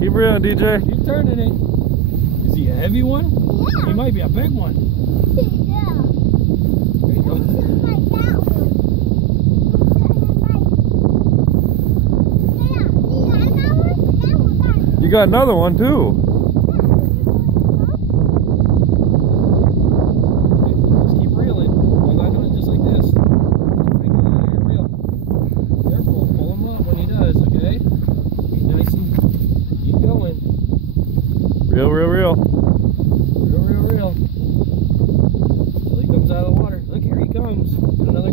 Keep reeling, DJ. Keep turning it. Is he a heavy one? Yeah. He might be a big one. Yeah. There you go. Like that one. Yeah, see that one? That one got it. You got another one too. Just keep reeling. Hold on to it just like this. Make it out here, reel. Careful, pull him up when he does, okay? Be nice and keep going. Reel, reel, reel. Reel, reel, reel. Until he comes out of the water. Look, here he comes. Get another.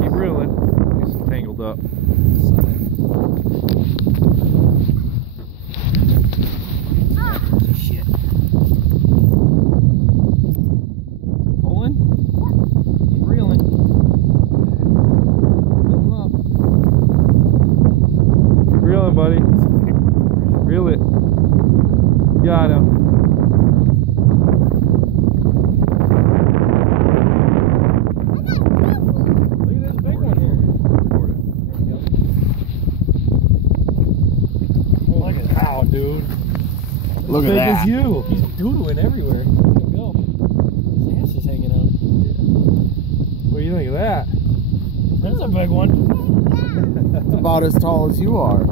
Keep reeling. He's tangled up. Shit. Pulling? Keep reeling. Reel him up. Keep reeling, buddy. Reel it. Got him. Look at this big one here. Look at that, dude. Look at Big that. as you. He's doodling everywhere. Look at him go. His ass is hanging out. What do you think of that? That's a big one. It's about as tall as you are.